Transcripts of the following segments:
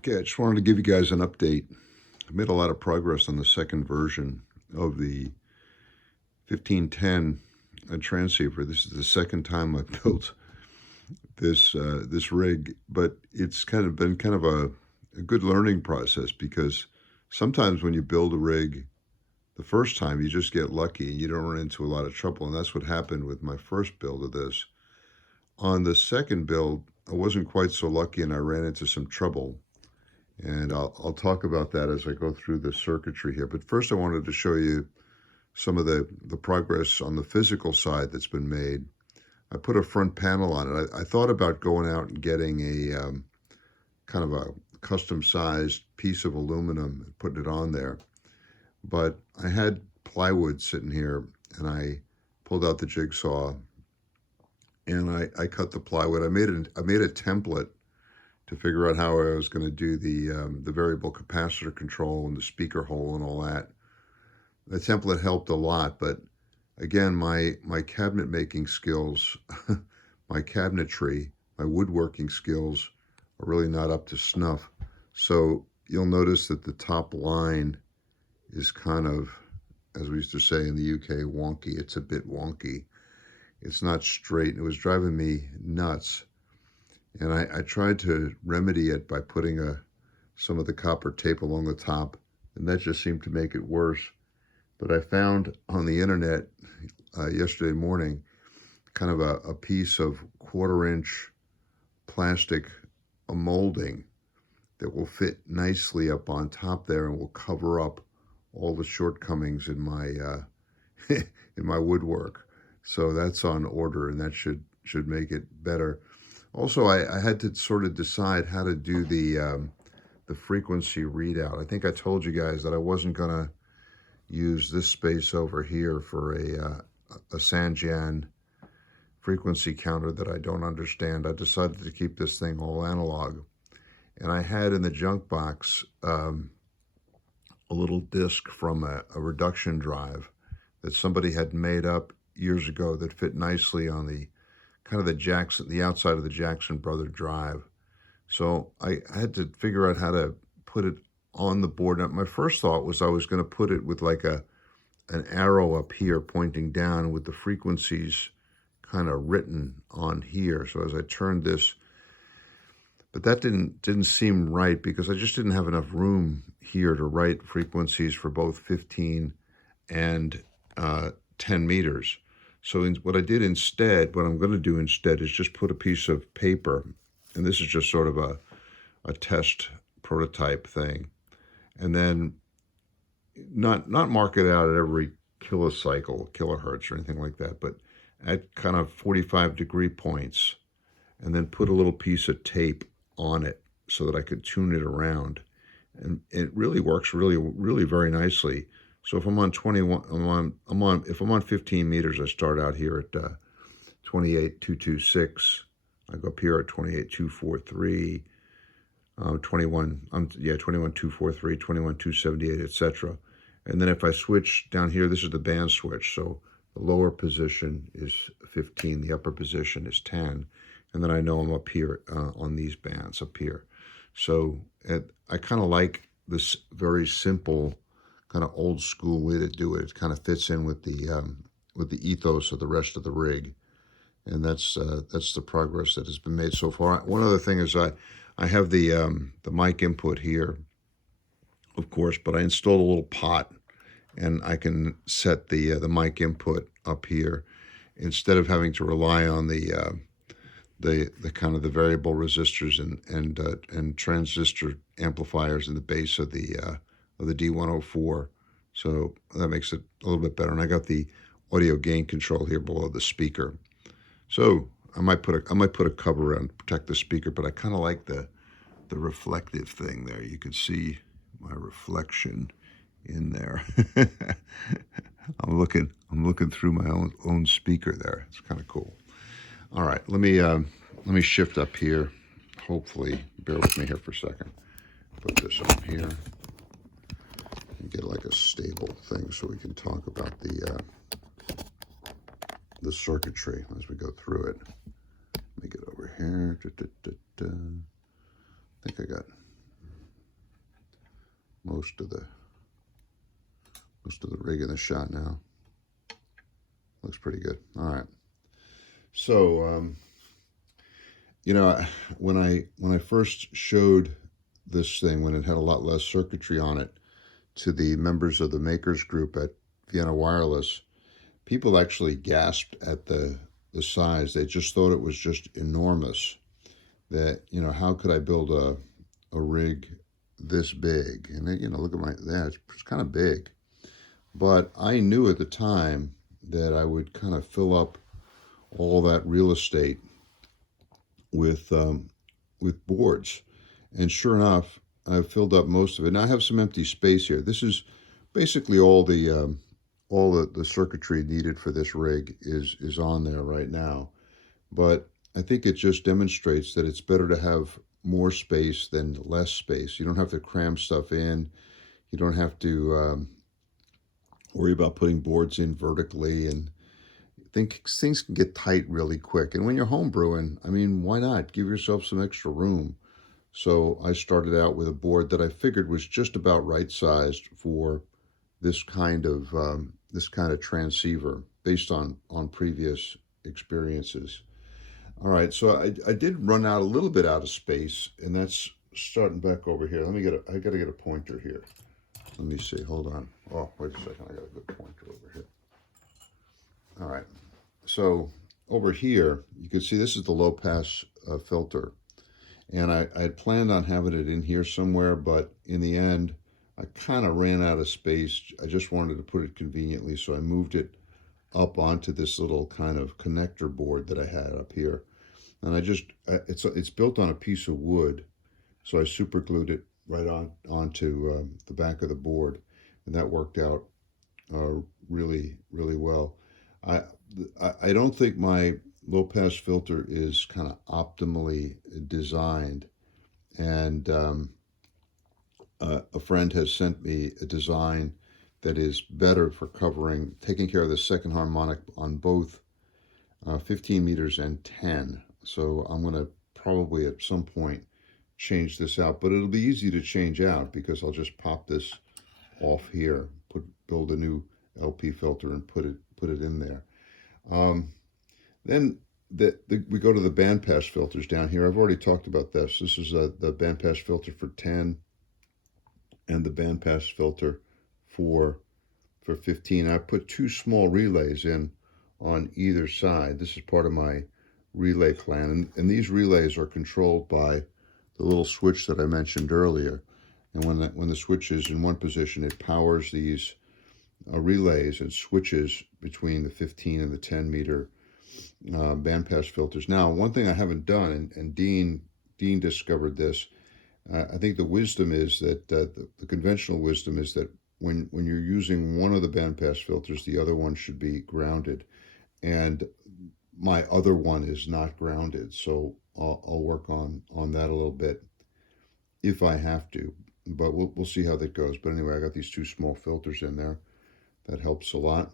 Okay, I just wanted to give you guys an update. I made a lot of progress on the second version of the 1510 transceiver. This is the second time I've built this rig, but it's been a good learning process, because sometimes when you build a rig the first time, you just get lucky and you don't run into a lot of trouble, and that's what happened with my first build of this. On the second build, I wasn't quite so lucky and I ran into some trouble. And I'll talk about that as I go through the circuitry here. But first I wanted to show you some of the progress on the physical side that's been made. I put a front panel on it. I thought about going out and getting a kind of a custom sized piece of aluminum and putting it on there. But I had plywood sitting here, and I pulled out the jigsaw and I cut the plywood. I made a template to figure out how I was going to do the variable capacitor control and the speaker hole and all that. The template helped a lot, but again, my cabinet making skills, my cabinetry, my woodworking skills are really not up to snuff. So you'll notice that the top line is kind of, as we used to say in the UK, wonky. It's a bit wonky. It's not straight. It was driving me nuts. And I tried to remedy it by putting some of the copper tape along the top, and that just seemed to make it worse. But I found on the internet yesterday morning kind of a piece of 1/4-inch plastic molding that will fit nicely up on top there and will cover up all the shortcomings in my in my woodwork. So that's on order, and that should make it better. Also, I had to sort of decide how to do the frequency readout. I think I told you guys that I wasn't going to use this space over here for a Sanjian frequency counter that I don't understand. I decided to keep this thing all analog. And I had in the junk box a little disc from a reduction drive that somebody had made up years ago that fit nicely on the the outside of the Jackson Brother drive. So I had to figure out how to put it on the board. Now, my first thought was I was going to put it with like an arrow up here pointing down with the frequencies kind of written on here. So as I turned this, but that didn't seem right, because I just didn't have enough room here to write frequencies for both 15 and 10 meters. So what I did instead, what I'm going to do instead, is just put a piece of paper, and this is just sort of a test prototype thing, and then not mark it out at every kilocycle, kilohertz, or anything like that, but at kind of 45-degree points, and then put a little piece of tape on it so that I could tune it around. And it really works really very nicely. So if I'm on 21, if I'm on 15 meters, I start out here at 28,226. I go up here at 28,243, 21,243, 21,278, etc. And then if I switch down here, this is the band switch. So the lower position is 15, the upper position is 10. And then I know I'm up here on these bands up here. So I kind of like this very simple, kind of old school way to do it. It kind of fits in with the ethos of the rest of the rig, and that's the progress that has been made so far. One other thing is I have the mic input here, of course, but I installed a little pot, and I can set the mic input up here instead of having to rely on the kind of the variable resistors and transistor amplifiers in the base of the D104. So that makes it a little bit better. And I got the audio gain control here below the speaker. So I might put a cover around to protect the speaker, but I kind of like the reflective thing there. You can see my reflection in there. I'm looking through my own speaker there. It's kind of cool. All right, let me shift up here. Hopefully, bear with me here for a second. Put this up here and get like a stable thing so we can talk about the circuitry as we go through it. Let me get over here. I think I got most of the rig in the shot now. Looks pretty good. All right. So, you know, when I first showed this thing, when it had a lot less circuitry on it, to the members of the makers group at Vienna Wireless, people actually gasped at the size. They just thought it was just enormous. That, you know, how could I build a rig this big? And they, you know, look at it's kind of big. But I knew at the time that I would kind of fill up all that real estate with boards, and sure enough, I've filled up most of it. Now I have some empty space here. This is basically all the circuitry needed for this rig is on there right now. But I think it just demonstrates that it's better to have more space than less space. You don't have to cram stuff in. You don't have to worry about putting boards in vertically, and things can get tight really quick. And when you're home brewing, I mean, why not give yourself some extra room? So I started out with a board that I figured was just about right sized for this kind of transceiver, based on previous experiences. All right, so I did run out a little bit out of space, and that's starting back over here. I got to get a pointer here. Let me see. Hold on. Oh, wait a second. I got a good pointer over here. All right. So over here, you can see this is the low pass filter. And I had planned on having it in here somewhere, but in the end, I kind of ran out of space. I just wanted to put it conveniently, so I moved it up onto this little kind of connector board that I had up here. And it's built on a piece of wood, so I super glued it right onto the back of the board, and that worked out really, really well. I don't think my low pass filter is kind of optimally designed, and a friend has sent me a design that is better for taking care of the second harmonic on both 15 meters and 10. So I'm going to probably at some point change this out, but it'll be easy to change out because I'll just pop this off here, build a new LP filter and put it in there. Then we go to the bandpass filters down here. I've already talked about this. This is the bandpass filter for 10 and the bandpass filter for 15. I put two small relays in on either side. This is part of my relay plan, and these relays are controlled by the little switch that I mentioned earlier. And when the switch is in one position, it powers these relays and switches between the 15 and the 10 meter bandpass filters. Now, one thing I haven't done, and Dean discovered this, I think the wisdom is that the conventional wisdom is that when you're using one of the bandpass filters, the other one should be grounded. And my other one is not grounded, so I'll work on that a little bit if I have to, but we'll see how that goes. But anyway, I got these two small filters in there. That helps a lot.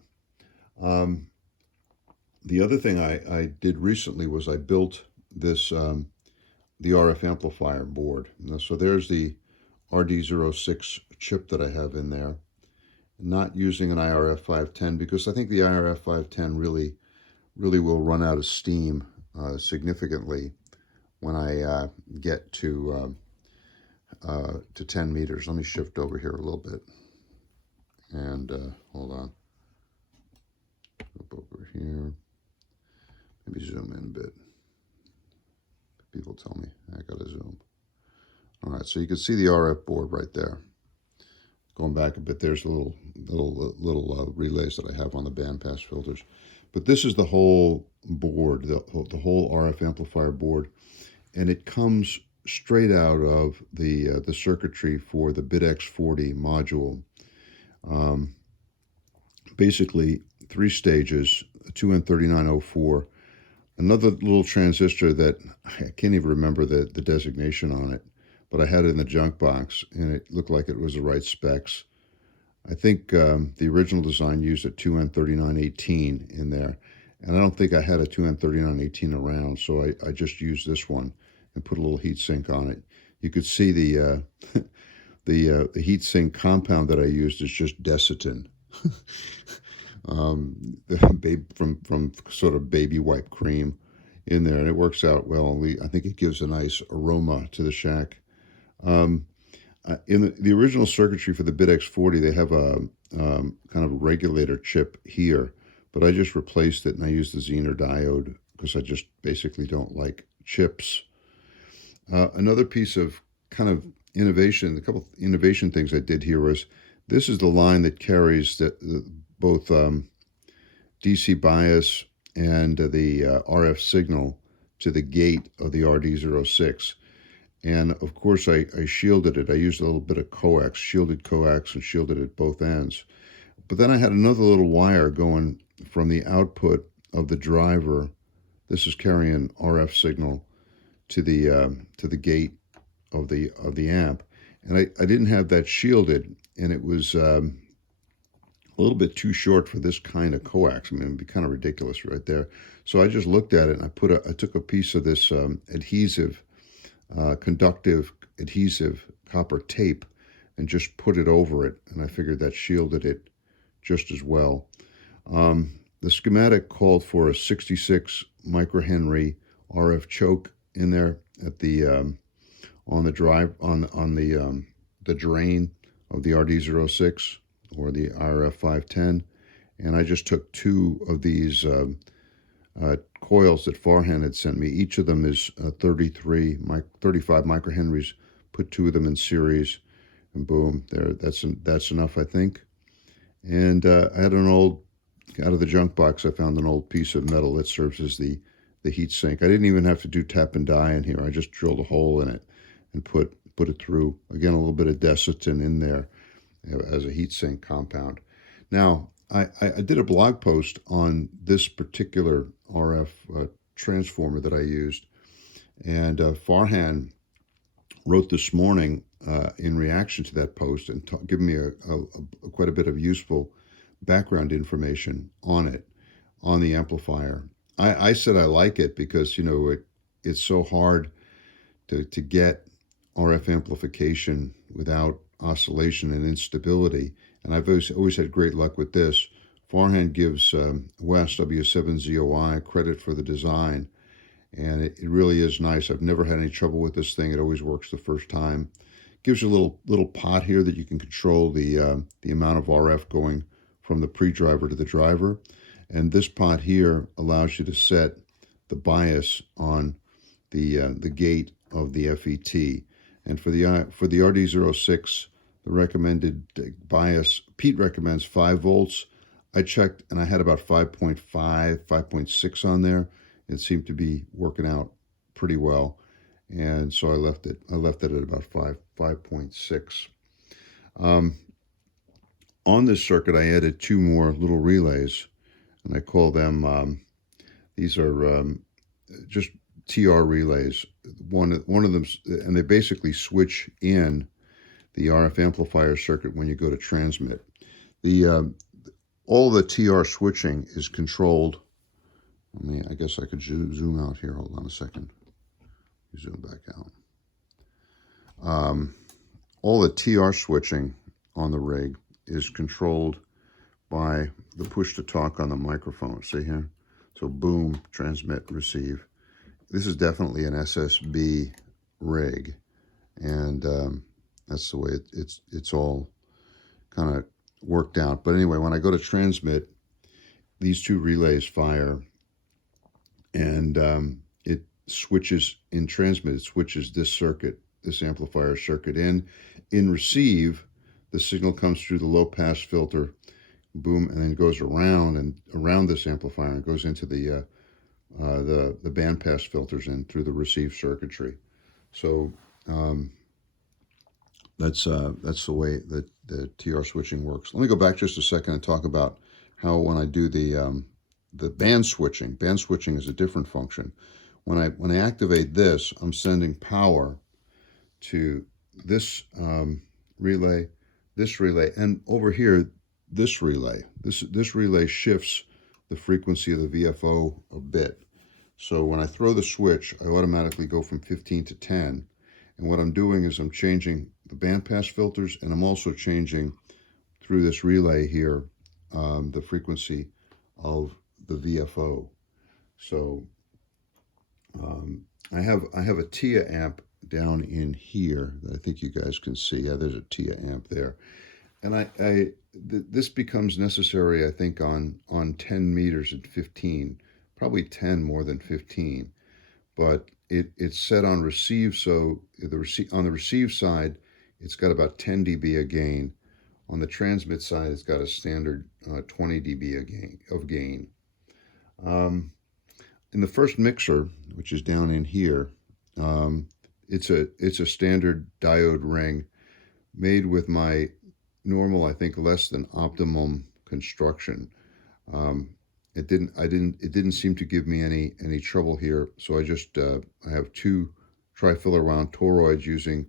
The other thing I did recently was I built this the RF amplifier board. So there's the RD06 chip that I have in there. Not using an IRF 510 because I think the IRF 510 really will run out of steam significantly when I get to 10 meters. Let me shift over here a little bit. And hold on. Up over here. Maybe zoom in a bit. People tell me I gotta zoom. All right, so you can see the RF board right there. Going back a bit, there's little relays that I have on the bandpass filters. But this is the whole board, the whole RF amplifier board, and it comes straight out of the circuitry for the BitX40 module. Basically, 3 stages, a 2N3904, another little transistor that I can't even remember the designation on it, but I had it in the junk box, and it looked like it was the right specs. I think the original design used a 2N3918 in there, and I don't think I had a 2N3918 around, so I just used this one and put a little heat sink on it. You could see the The heatsink compound that I used is just Desitin, from sort of baby wipe cream in there, and it works out well. I think it gives a nice aroma to the shack. In the original circuitry for the BitX40, they have a kind of regulator chip here, but I just replaced it and I used the Zener diode because I just basically don't like chips. Another piece of kind of innovation, a couple of innovation things I did here was, this is the line that carries both DC bias and the RF signal to the gate of the RD06. And of course, I shielded it. I used a little bit of coax, shielded coax, and shielded at both ends. But then I had another little wire going from the output of the driver. This is carrying RF signal to the gate of the amp, and I didn't have that shielded, and it was a little bit too short for this kind of coax. I mean, it'd be kind of ridiculous right there. So I just looked at it and I took a piece of this adhesive, conductive adhesive copper tape, and just put it over it, and I figured that shielded it just as well. The schematic called for a 66 microhenry RF choke in there at the on the drive on the drain of the RD06 or the RF510, and I just took two of these coils that Farhan had sent me. Each of them is 35 microhenries. Put two of them in series, and boom, there. That's enough, I think. And I had an old, out of the junk box, I found an old piece of metal that serves as the heat sink. I didn't even have to do tap and die in here. I just drilled a hole in it and put it through. Again, a little bit of Desitin in there as a heat sink compound. Now, I did a blog post on this particular RF transformer that I used, and Farhan wrote this morning in reaction to that post and given me quite a bit of useful background information on it, on the amplifier. I said I like it because, you know, it's so hard to get RF amplification without oscillation and instability, and I've always had great luck with this. Farhan gives West W7ZOI credit for the design, and it really is nice. I've never had any trouble with this thing. It always works the first time. Gives you a little pot here that you can control the amount of RF going from the pre-driver to the driver, and this pot here allows you to set the bias on the gate of the FET. And for the RD06, the recommended bias, Pete recommends 5 volts. I checked and I had about 5.5, 5.6 on there. It seemed to be working out pretty well, and so I left it at about 5.6. On this circuit, I added 2 more little relays, and I call them, these are just TR relays. One of them, and they basically switch in the RF amplifier circuit when you go to transmit. All the TR switching is controlled. I guess I could zoom out here. Hold on a second. Zoom back out. All the TR switching on the rig is controlled by the push to talk on the microphone. See here? So boom, transmit, receive. This is definitely an SSB rig, and that's the way it's all kind of worked out. But anyway, when I go to transmit, these 2 relays fire, and it switches in transmit. It switches this circuit, this amplifier circuit in. In receive, the signal comes through the low pass filter, boom, and then goes around this amplifier and goes into the band pass filters and through the receive circuitry. So that's the way that the TR switching works. Let me go back just a second and talk about how when I do the band switching. Band switching is a different function. When I activate this, I'm sending power to this relay, and over here, this relay. This relay shifts the frequency of the VFO a bit. So when I throw the switch, I automatically go from 15 to 10. And what I'm doing is I'm changing the bandpass filters, and I'm also changing through this relay here the frequency of the VFO. So I have a TIA amp down in here that I think you guys can see. Yeah, there's a TIA amp there, and this becomes necessary, I think, on 10 meters and 15, probably 10 more than 15, but it's set on receive, so on the receive side, it's got about 10 dB a gain. On the transmit side, it's got a standard 20 dB of gain. In the first mixer, which is down in here, it's a standard diode ring made with my normal, I think, less than optimum construction. It didn't seem to give me any trouble here. So I have two tri-filler round toroids using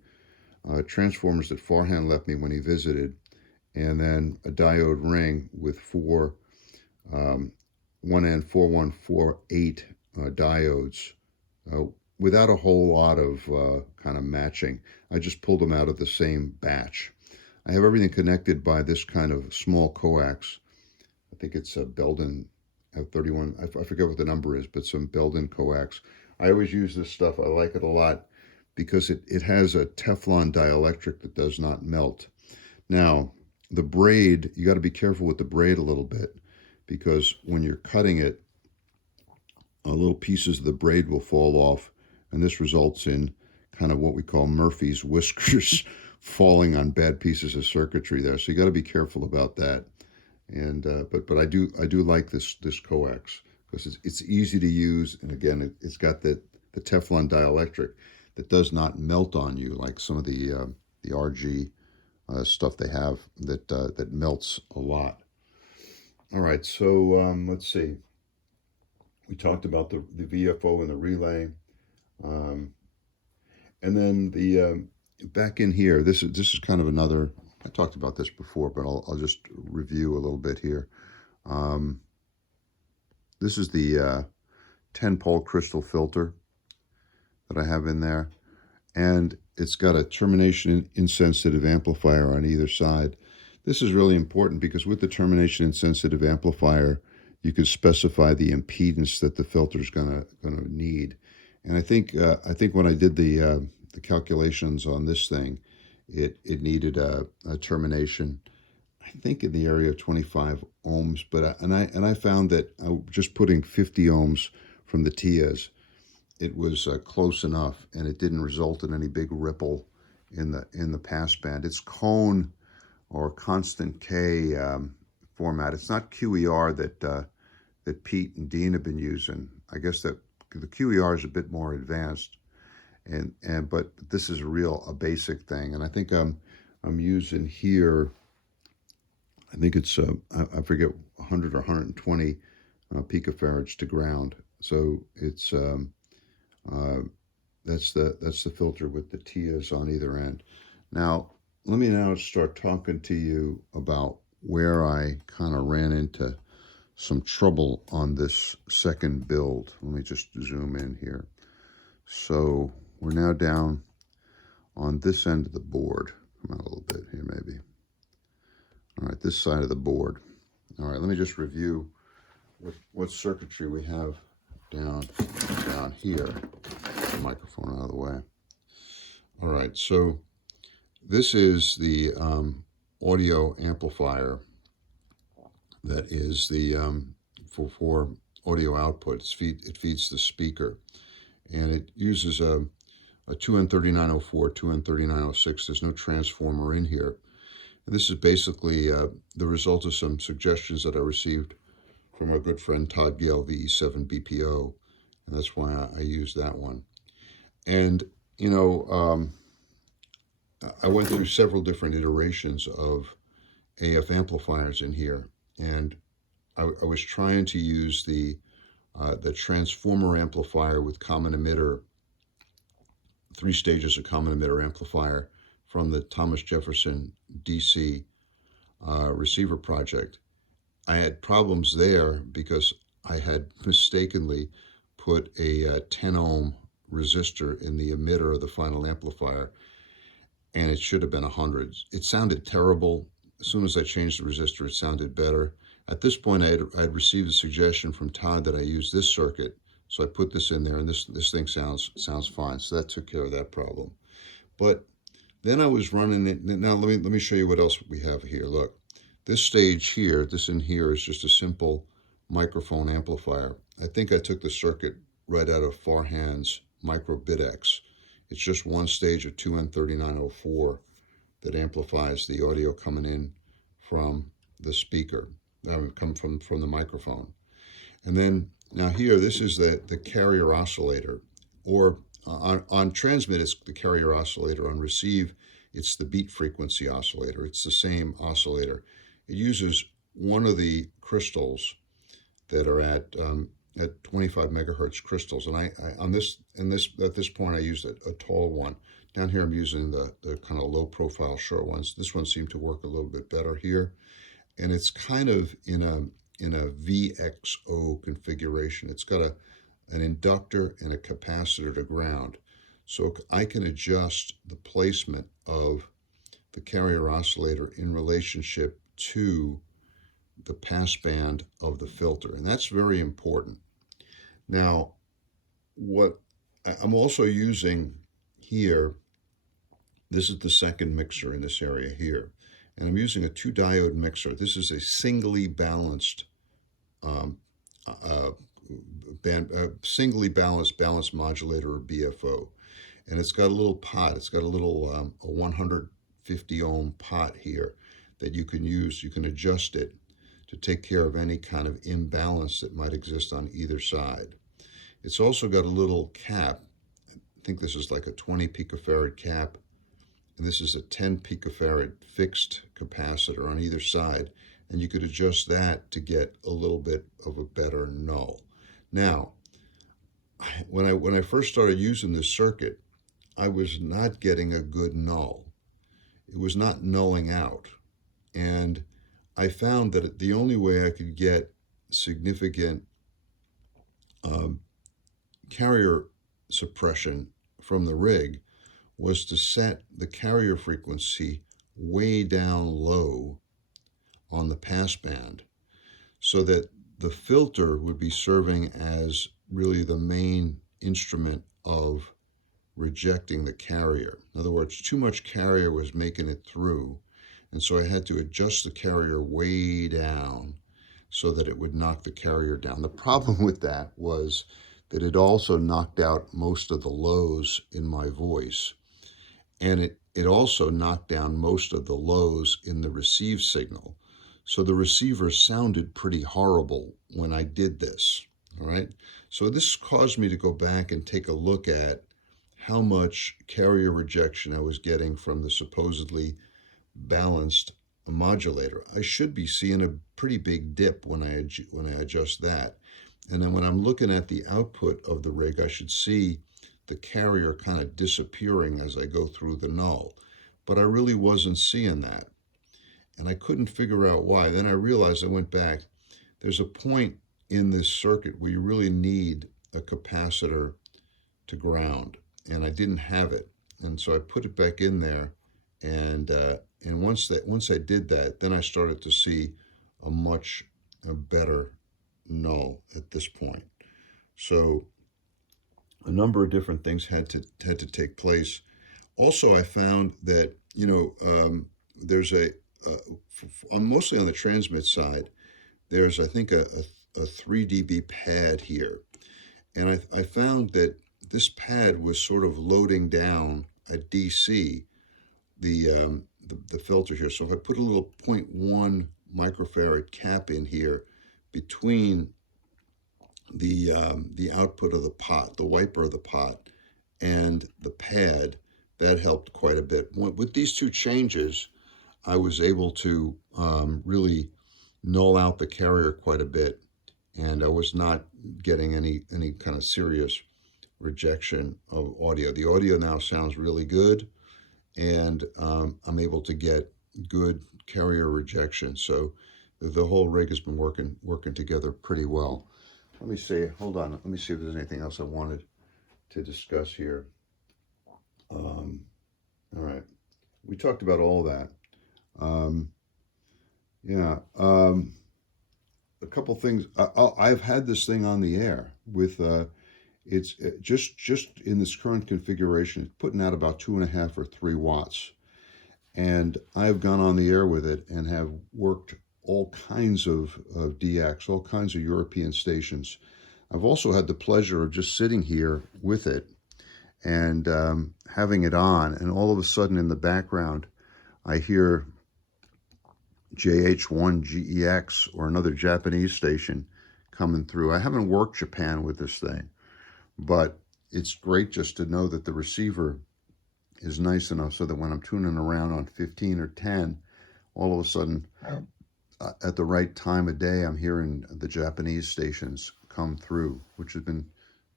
transformers that Farhan left me when he visited, and then a diode ring with four 1N4148 diodes without a whole lot of kind of matching. I just pulled them out of the same batch. I have everything connected by this kind of small coax. I think it's a Belden F31. I forget what the number is, but some Belden coax. I always use this stuff. I like it a lot because it has a Teflon dielectric that does not melt. Now, the braid, you got to be careful with the braid a little bit, because when you're cutting it, little pieces of the braid will fall off, and this results in kind of what we call Murphy's whiskers falling on bad pieces of circuitry there. So you got to be careful about that. And but I do like this coax because it's easy to use, and again it's got the Teflon dielectric that does not melt on you like some of the RG stuff they have that melts a lot. All right, so let's see. We talked about the VFO and the relay, and then the back in here. This is kind of another. I talked about this before, but I'll just review a little bit here. This is the 10-pole crystal filter that I have in there, and it's got a termination insensitive amplifier on either side. This is really important because with the termination insensitive amplifier, you can specify the impedance that the filter is gonna need. And I think when I did the calculations on this thing, it needed a termination, I think in the area of 25 ohms. But I found that just putting 50 ohms from the TIAs, it was close enough, and it didn't result in any big ripple in the passband. It's cone or constant K format. It's not QER that Pete and Dean have been using. I guess that the QER is a bit more advanced, but this is a basic thing. And I think I'm using here, I think it's I forget 100 or 120 picofarads to ground. So it's that's the filter with the TIAs on either end. Now let me start talking to you about where I kind of ran into some trouble on this second build. Let me just zoom in here. So we're now down on this end of the board. Come out a little bit here, maybe. All right, this side of the board. All right, let me just review what circuitry we have down here. Get the microphone out of the way. All right, so this is the audio amplifier that is the for audio output. It feeds the speaker, and it uses a 2N3904, 2N3906. There's no transformer in here. And this is basically the result of some suggestions that I received from our good friend Todd Gale, VE7BPO, and that's why I use that one. And you know, I went through several different iterations of AF amplifiers in here, and I was trying to use the transformer amplifier with common emitter, 3 stages of common emitter amplifier from the Thomas Jefferson DC receiver project. I had problems there because I had mistakenly put a 10 ohm resistor in the emitter of the final amplifier. and it should have been 100. It sounded terrible. As soon as I changed the resistor, it sounded better. At this point, I had received a suggestion from Todd that I use this circuit, so I put this in there, and this thing sounds fine. So that took care of that problem. But then I was running it. Now let me show you what else we have here. Look, this stage here, this in here is just a simple microphone amplifier. I think I took the circuit right out of Farhan's Micro BitX. It's just one stage of 2N3904 that amplifies the audio coming in from the speaker, come from the microphone. And then now here, this is the carrier oscillator, or on transmit, it's the carrier oscillator. On receive, it's the beat frequency oscillator. It's the same oscillator. It uses one of the crystals that are at 25 megahertz crystals. And at this point, I used a tall one. Down here, I'm using the kind of low profile short ones. This one seemed to work a little bit better here. And it's kind of in a VXO configuration. It's got an inductor and a capacitor to ground. So I can adjust the placement of the carrier oscillator in relationship to the passband of the filter. And that's very important. Now, what I'm also using here, this is the second mixer in this area here. And I'm using a 2-diode mixer. This is a singly balanced balanced modulator, or BFO. And it's got a little pot. It's got a little a 150 ohm pot here that you can use. You can adjust it to take care of any kind of imbalance that might exist on either side. It's also got a little cap. I think this is like a 20 picofarad cap, and this is a 10 picofarad fixed capacitor on either side, and you could adjust that to get a little bit of a better null. Now, when I first started using this circuit, I was not getting a good null. It was not nulling out, and I found that the only way I could get significant carrier suppression from the rig was to set the carrier frequency way down low on the passband, so that the filter would be serving as really the main instrument of rejecting the carrier. In other words, too much carrier was making it through, and so I had to adjust the carrier way down so that it would knock the carrier down. The problem with that was that it also knocked out most of the lows in my voice, and it also knocked down most of the lows in the receive signal. So the receiver sounded pretty horrible when I did this, all right? So this caused me to go back and take a look at how much carrier rejection I was getting from the supposedly balanced modulator. I should be seeing a pretty big dip when I adjust that. And then when I'm looking at the output of the rig, I should see the carrier kind of disappearing as I go through the null. But I really wasn't seeing that, and I couldn't figure out why. Then I realized, I went back, there's a point in this circuit where you really need a capacitor to ground, and I didn't have it. And so I put it back in there, and once I did that, then I started to see a much better null at this point. So a number of different things had to take place. Also, I found that, there's mostly on the transmit side, there's, I think, a 3 dB pad here. And I found that this pad was sort of loading down at DC the filter here. So if I put a little 0.1 microfarad cap in here between the output of the pot, the wiper of the pot, and the pad, that helped quite a bit. With these two changes, I was able to really null out the carrier quite a bit, and I was not getting any kind of serious rejection of audio. The audio now sounds really good, and I'm able to get good carrier rejection. So the whole rig has been working together pretty well. Let me see. Hold on. Let me see if there's anything else I wanted to discuss here. All right. we talked about all that. Um, yeah. A couple things. I've had this thing on the air with it's just in this current configuration. It's putting out about 2.5 or 3 watts, and I've gone on the air with it and have worked all kinds of DX, all kinds of European stations. I've also had the pleasure of just sitting here with it and having it on, and all of a sudden in the background, I hear JH1GEX or another Japanese station coming through. I haven't worked Japan with this thing, but it's great just to know that the receiver is nice enough so that when I'm tuning around on 15 or 10, all of a sudden, at the right time of day, I'm hearing the Japanese stations come through, which has been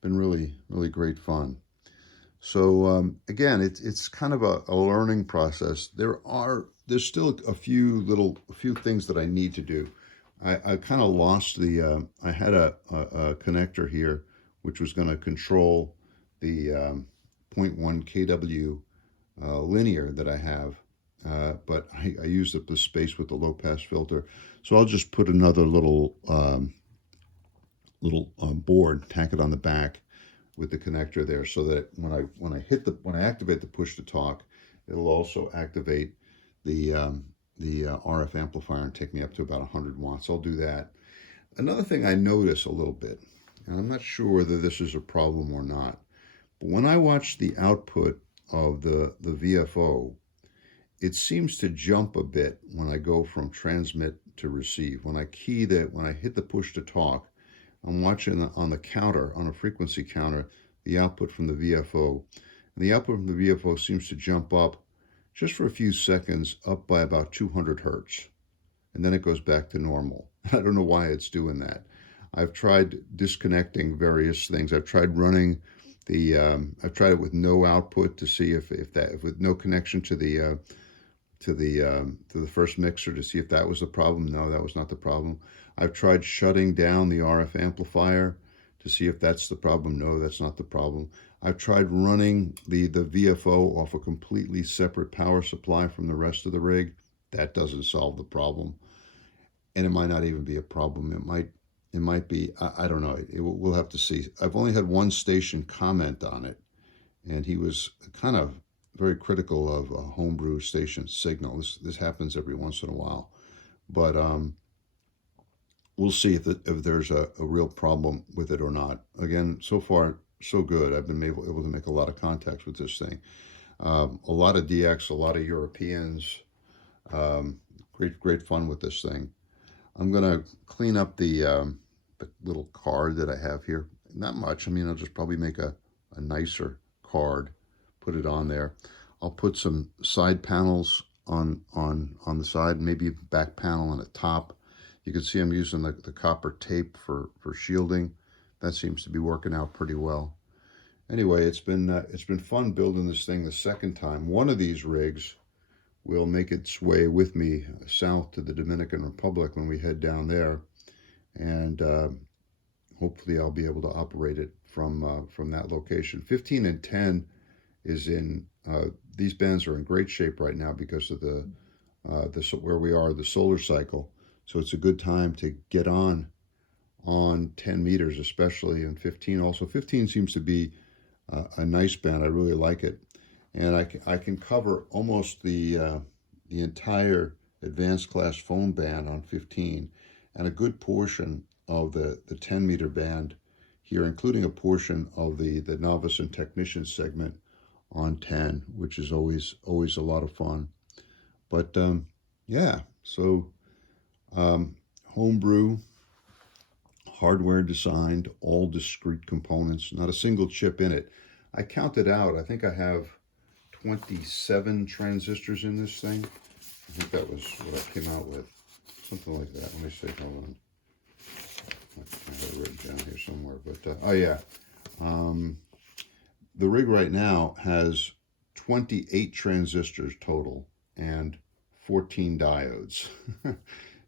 really, really great fun. So again, it's kind of a learning process. There's still a few things that I need to do. I kind of lost the. I had a connector here, which was going to control the 0.1 kW linear that I have, but I used up the space with the low pass filter, so I'll just put another little board, tack it on the back with the connector there, so that when I activate the push to talk, it'll also activate the RF amplifier and take me up to about 100 watts. I'll do that. Another thing I notice a little bit, and I'm not sure whether this is a problem or not, but when I watch the output of the VFO, it seems to jump a bit when I go from transmit to receive. When I hit the push to talk, I'm watching on the counter, on a frequency counter, the output from the VFO. And the output from the VFO seems to jump up just for a few seconds, up by about 200 hertz. And then it goes back to normal. I don't know why it's doing that. I've tried disconnecting various things. I've tried running I've tried it with no output to see if with no connection to the first mixer to see if that was the problem. No, that was not the problem. I've tried shutting down the RF amplifier to see if that's the problem. No, that's not the problem. I've tried running the VFO off a completely separate power supply from the rest of the rig. That doesn't solve the problem. And it might not even be a problem. It might be, I don't know. We'll have to see. I've only had one station comment on it, and he was kind of very critical of a homebrew station signal. This happens every once in a while, but we'll see if there's a real problem with it or not. Again, so far so good. I've been able to make a lot of contacts with this thing. A lot of DX, a lot of Europeans. Great fun with this thing. I'm gonna clean up the little card that I have here. Not much. I mean, I'll just probably make a nicer card, put it on there. I'll put some side panels on the side, maybe a back panel and a top. You can see I'm using the copper tape for shielding. That seems to be working out pretty well. Anyway, it's been fun building this thing the second time. One of these rigs will make its way with me south to the Dominican Republic when we head down there, and hopefully I'll be able to operate it from that location. 15 and 10 is in these bands are in great shape right now because of the where we are, the solar cycle. So it's a good time to get on 10 meters, especially, and 15 also. 15 seems to be a nice band. I really like it, and I can cover almost the entire advanced class phone band on 15, and a good portion of the 10 meter band here, including a portion of the novice and technician segment on 10, which is always a lot of fun. But yeah, so homebrew, hardware designed, all discrete components, not a single chip in it. I counted out, I think I have 27 transistors in this thing. I think that was what I came out with, something like that. Let me see, hold on. I have it written down here somewhere, but oh yeah. The rig right now has 28 transistors total and 14 diodes.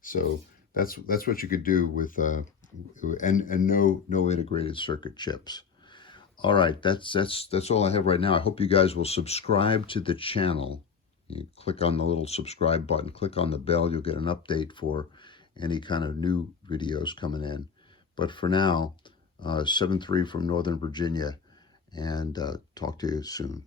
So that's what you could do with and no integrated circuit chips. All right, that's all I have right now. I hope you guys will subscribe to the channel. You click on the little subscribe button, click on the bell, you'll get an update for any kind of new videos coming in. But for now, 7-3 from Northern Virginia, and talk to you soon.